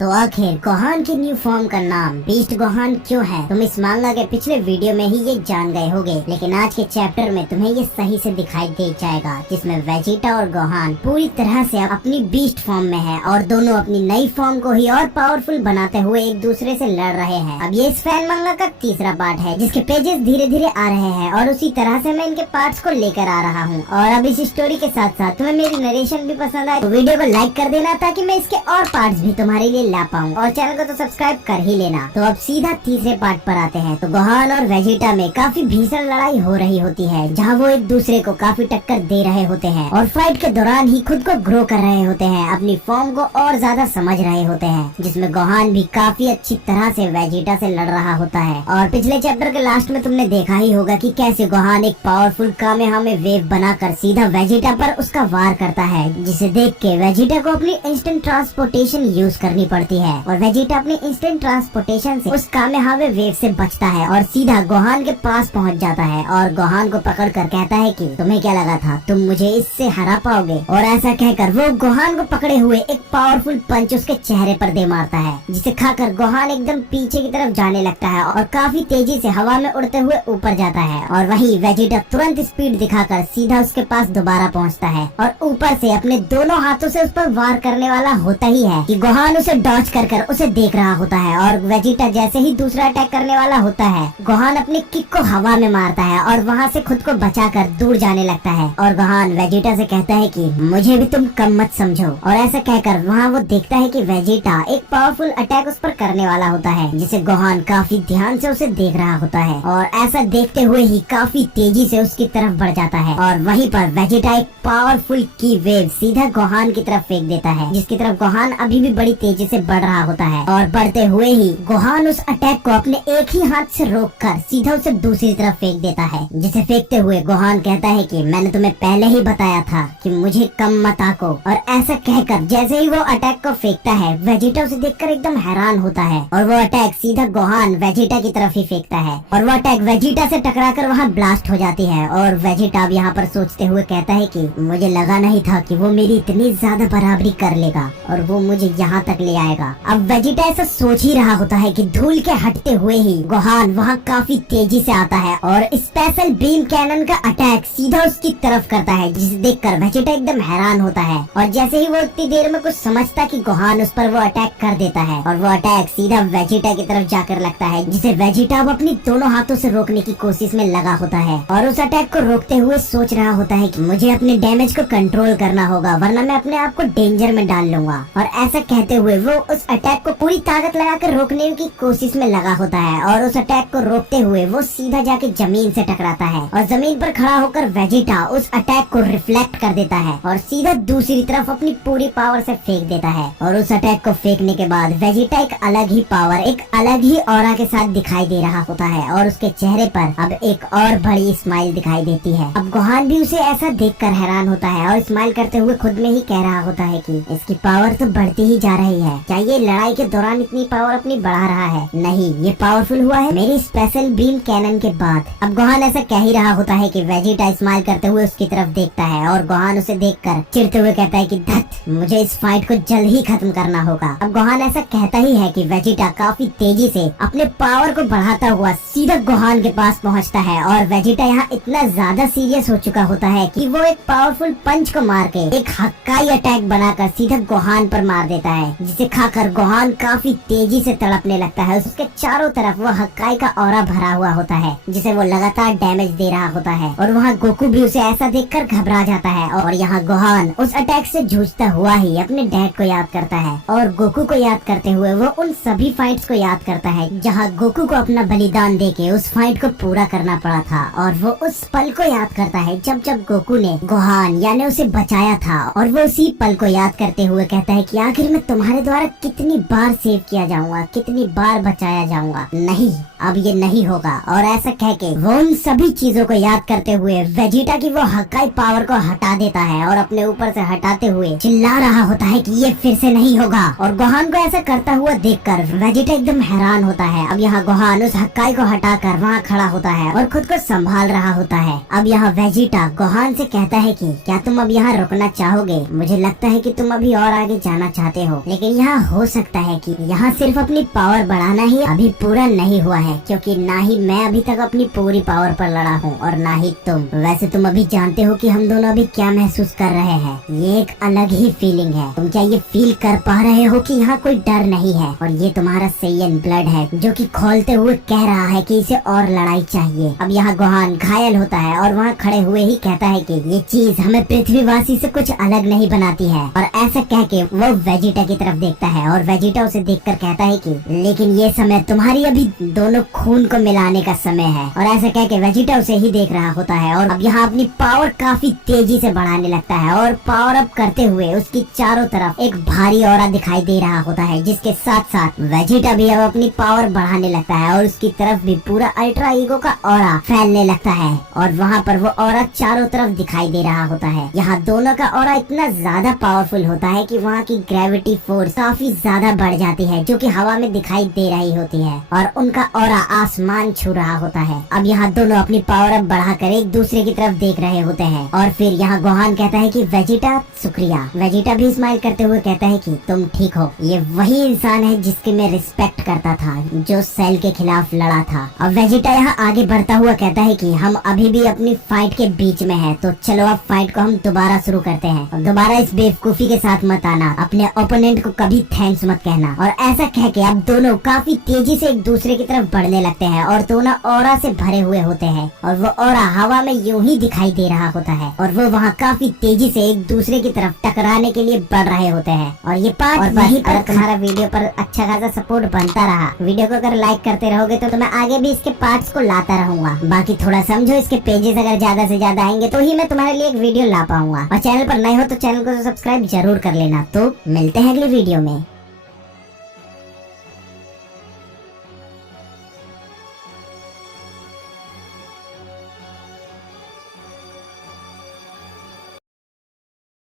तो आखिर गोहान के न्यू फॉर्म का नाम बीस्ट गोहान क्यों है? तुम इस मांगा के पिछले वीडियो में ही ये जान गए होगे, लेकिन आज के चैप्टर में तुम्हें ये सही से दिखाई दे जाएगा, जिसमें वेजिटा और गोहान पूरी तरह से अपनी बीस्ट फॉर्म में है और दोनों अपनी नई फॉर्म को ही और पावरफुल बनाते हुए एक दूसरे से लड़ रहे हैं। अब ये इस फैन मांगा का तीसरा पार्ट है, जिसके पेजेस धीरे धीरे आ रहे हैं और उसी तरह से मैं इनके पार्ट्स को लेकर आ रहा हूँ। और अब इस स्टोरी के साथ साथ तुम्हें मेरी नरेशन भी पसंद आए तो वीडियो को लाइक कर देना, ताकि मैं इसके और पार्ट्स भी तुम्हारे लिए ला पाऊँ, और चैनल को तो सब्सक्राइब कर ही लेना। तो अब सीधा तीसरे पार्ट पर आते हैं। तो गोहान और वेजिटा में काफी भीषण लड़ाई हो रही होती है, जहाँ वो एक दूसरे को काफी टक्कर दे रहे होते हैं और फाइट के दौरान ही खुद को ग्रो कर रहे होते हैं, अपनी फॉर्म को और ज्यादा समझ रहे होते हैं, जिसमें गोहान भी काफी अच्छी तरह से वेजिटा से लड़ रहा होता है। और पिछले चैप्टर के लास्ट में तुमने देखा ही होगा कि कैसे गोहान एक पावरफुल कामेहामे वेव बनाकर सीधा वेजिटा पर उसका वार करता है, जिसे देख के वेजिटा को अपनी इंस्टेंट ट्रांसपोर्टेशन यूज करनी पड़ती है और वेजिटा अपने इंस्टेंट ट्रांसपोर्टेशन से उस कामेहामे वेव से बचता है और सीधा गोहान के पास पहुंच जाता है और गोहान को पकड़कर कहता है कि तुम्हें क्या लगा था तुम मुझे इससे हरा पाओगे? और ऐसा कहकर वो गोहान को पकड़े हुए एक पावरफुल पंच उसके चेहरे पर दे मारता है, जिसे खाकर गोहान एकदम पीछे की तरफ जाने लगता है और काफी तेजी से हवा में उड़ते हुए ऊपर जाता है। और वहीं वेजिटा तुरंत स्पीड दिखाकर सीधा उसके पास दोबारा पहुंचता है और ऊपर से अपने दोनों हाथों से उस पर वार करने वाला होता ही है कि गोहान उसे डॉज कर उसे देख रहा होता है। और वेजिटा जैसे ही दूसरा अटैक करने वाला होता है, गोहान अपनी किक को हवा में मारता है और वहाँ से खुद को बचाकर दूर जाने लगता है। और गोहान वेजिटा से कहता है कि मुझे भी तुम कम मत समझो। और ऐसा कहकर वहाँ वो देखता है कि वेजिटा एक पावरफुल अटैक उस पर करने वाला होता है, जिसे गोहान काफी ध्यान से उसे देख रहा होता है और ऐसा देखते हुए ही काफी तेजी से उसकी तरफ बढ़ जाता है। और वहीं पर वेजिटा एक पावरफुल की वेव सीधा गोहान की तरफ फेंक देता है, जिसकी तरफ गोहान अभी भी बड़ी तेजी से बढ़ रहा होता है। और बढ़ते हुए ही गोहान उस अटैक को अपने एक ही हाथ से रोककर सीधा उसे दूसरी तरफ फेंक देता है, जिसे फेंकते हुए गोहान कहता है कि मैंने तुम्हें पहले ही बताया था कि मुझे कम मत आको। और ऐसा कहकर जैसे ही वो अटैक को फेंकता है, वेजिटा उसे देखकर एकदम हैरान होता है और वो अटैक सीधा गोहान वेजिटा की तरफ ही फेंकता है और वो अटैक वेजिटा से टकराकर वहाँ ब्लास्ट हो जाती है। और वेजिटा अब यहाँ पर सोचते हुए कहता है कि मुझे लगा नहीं था कि वो मेरी इतनी ज्यादा बराबरी कर लेगा और वो मुझे यहाँ तक ले आएगा। अब वेजिटा ऐसा सोच ही रहा होता है कि धूल के हटते हुए ही गोहान वहाँ काफी तेजी से आता है और स्पेशल बीम कैनन का अटैक सीधा उसकी तरफ करता है, जिसे देखकर वेजिटा एकदम हैरान होता है। और जैसे ही वो इतनी देर में कुछ समझता कि गोहान उस पर वो अटैक कर देता है और वो अटैक सीधा वेजिटा की तरफ जाकर लगता है, जिसे वेजिटा अब अपनी दोनों हाथों से रोकने की कोशिश में लगा होता है और उस अटैक को रोकते हुए सोच रहा होता है कि मुझे अपने डैमेज को कंट्रोल करना होगा, वरना मैं अपने आप को डेंजर में डाल लूंगा। और ऐसा कहते हुए वो उस अटैक को पूरी ताकत लगाकर रोकने की कोशिश में लगा होता है और उस अटैक को रोकते हुए वो सीधा जाके जमीन से टकराता है और जमीन पर खड़ा होकर वेजिटा उस अटैक को रिफ्लेक्ट कर देता है और सीधा दूसरी तरफ अपनी पूरी पावर से फेंक देता है। और उस अटैक को फेंकने के बाद वेजिटा एक अलग ही पावर, एक अलग ही ऑरा के साथ दिखाई दे रहा होता है और उसके चेहरे पर अब एक और बड़ी स्माइल दिखाई देती है। अब गोहान भी उसे ऐसा देखकर हैरान होता है और स्माइल करते हुए खुद में ही कह रहा होता है कि इसकी पावर तो बढ़ती ही जा रही है, क्या ये लड़ाई के दौरान इतनी पावर अपनी बढ़ा रहा है? नहीं, ये पावरफुल हुआ है मेरी स्पेशल बीम कैनन के बाद। अब गोहान ऐसा कह ही रहा होता है कि वेजिटा स्माइल करते हुए उसकी तरफ देखता है और गोहान उसे देखकर चिढ़ते हुए कहता है कि धत, मुझे इस फाइट को जल्द ही खत्म करना होगा। अब गोहान ऐसा कहता ही है कि वेजिटा काफी तेजी से अपने पावर को बढ़ाता हुआ सीधा गोहान के पास पहुंचता है और वेजिटा यहाँ इतना ज्यादा सीरियस हो चुका होता है कि वो एक पावरफुल पंच को मार के एक हक्काई अटैक बनाकर सीधा गोहान पर मार देता है, जिसे खाकर गोहान काफी तेजी से तड़पने लगता है। उसके चारों तरफ वो हक्काई का ऑरा भरा हुआ होता है, जिसे वो लगातार डैमेज दे रहा होता है। और वहाँ गोकू भी उसे ऐसा देखकर घबरा जाता है और यहाँ गोहान उस अटैक से जूझता हुआ ही अपने डैड को याद करता है और गोकू को याद करते हुए वो उन सभी फाइट्स को याद करता है जहाँ गोकू को अपना बलिदान देके उस फाइट को पूरा करना पड़ा था। और वो उस पल को याद करता है जब जब गोकू ने गोहान यानी उसे बचाया था और वो उसी पल को याद करते हुए कहता है कि आखिर मैं तुम्हारे द्वारा कितनी बार सेव किया जाऊंगा, कितनी बार बचाया जाऊंगा। नहीं, अब ये नहीं होगा। और ऐसा कह के वो उन सभी चीजों को याद करते हुए वेजिटा की वो हक्काई पावर को हटा देता है और अपने ऊपर से हटाते हुए चिल्ला रहा होता है कि ये फिर से नहीं होगा। और गोहान को ऐसा करता हुआ देखकर वेजिटा एकदम हैरान होता है। अब यहाँ गोहान उस हक्काई को हटाकर वहाँ खड़ा होता है और खुद को संभाल रहा होता है। अब यहाँ वेजिटा गोहान से कहता है कि क्या तुम अब यहाँ रुकना चाहोगे? मुझे लगता है कि तुम अभी और आगे जाना चाहते हो, लेकिन यहाँ यहाँ हो सकता है कि यहाँ सिर्फ अपनी पावर बढ़ाना ही अभी पूरा नहीं हुआ है, क्योंकि ना ही मैं अभी तक अपनी पूरी पावर पर लड़ा हूँ और ना ही तुम। वैसे तुम अभी जानते हो कि हम दोनों अभी क्या महसूस कर रहे हैं। ये एक अलग ही फीलिंग है। तुम क्या ये फील कर पा रहे हो कि यहाँ कोई डर नहीं है और ये तुम्हारा सैयन ब्लड है जो कि खोलते हुए कह रहा है कि इसे और लड़ाई चाहिए। अब यहाँ गोहान घायल होता है और वहाँ खड़े हुए ही कहता है कि ये चीज हमें पृथ्वीवासी से कुछ अलग नहीं बनाती है। और ऐसा कह के वो वेजिटा की तरफ देखता है और वेजिटा उसे देखकर कहता है कि लेकिन ये समय तुम्हारी अभी दोनों खून को मिलाने का समय है। और ऐसा कह के वेजिटा उसे ही देख रहा होता है और अब यहाँ अपनी पावर काफी तेजी से बढ़ाने लगता है और पावर अप करते हुए उसकी चारों तरफ एक भारी ऑरा दिखाई दे रहा होता है, जिसके साथ साथ वेजिटा भी अब अपनी पावर बढ़ाने लगता है और उसकी तरफ भी पूरा अल्ट्रा ईगो का ऑरा फैलने लगता है और वहाँ पर वो ऑरा चारों तरफ दिखाई दे रहा होता है। यहाँ दोनों का ऑरा इतना ज्यादा पावरफुल होता है कि वहाँ की ग्रेविटी फोर्स काफी ज्यादा बढ़ जाती है, जो कि हवा में दिखाई दे रही होती है और उनका ऑरा आसमान छू रहा होता है। अब यहाँ दोनों अपनी पावर अप बढ़ाकर एक दूसरे की तरफ देख रहे होते हैं और फिर यहाँ गोहान कहता है कि वेजिटा शुक्रिया। वेजिटा भी स्माइल करते हुए कहता है कि तुम ठीक हो। ये वही इंसान है जिसकी मैं रिस्पेक्ट करता था, जो सेल के खिलाफ लड़ा था। अब वेजिटा यहाँ आगे बढ़ता हुआ कहता है कि हम अभी भी अपनी फाइट के बीच में हैं, तो चलो अब फाइट को हम दोबारा शुरू करते हैं। और दोबारा इस बेवकूफी के साथ मत आना, अपने ओपोनेंट को कभी थैंक्स मत कहना। और ऐसा कह के अब दोनों काफी तेजी से एक दूसरे की तरफ बढ़ने लगते हैं और दोनों ऑरा से भरे हुए होते हैं और वो ऑरा हवा में यूं ही दिखाई दे रहा होता है और वो वहाँ काफी तेजी से एक दूसरे की तरफ टकराने के लिए बढ़ रहे होते हैं। और ये पार्ट और वहीं पर तुम्हारा वीडियो पर अच्छा खासा सपोर्ट बनता रहा, वीडियो को अगर लाइक करते रहोगे तो मैं आगे भी इसके पार्ट्स को लाता रहूंगा। बाकी थोड़ा समझो, इसके पेजेस अगर ज्यादा से ज्यादा आएंगे तो ही मैं तुम्हारे लिए एक वीडियो ला पाऊंगा। और चैनल पर नए हो तो चैनल को सब्सक्राइब जरूर कर लेना। तो मिलते हैं अगली वीडियो में।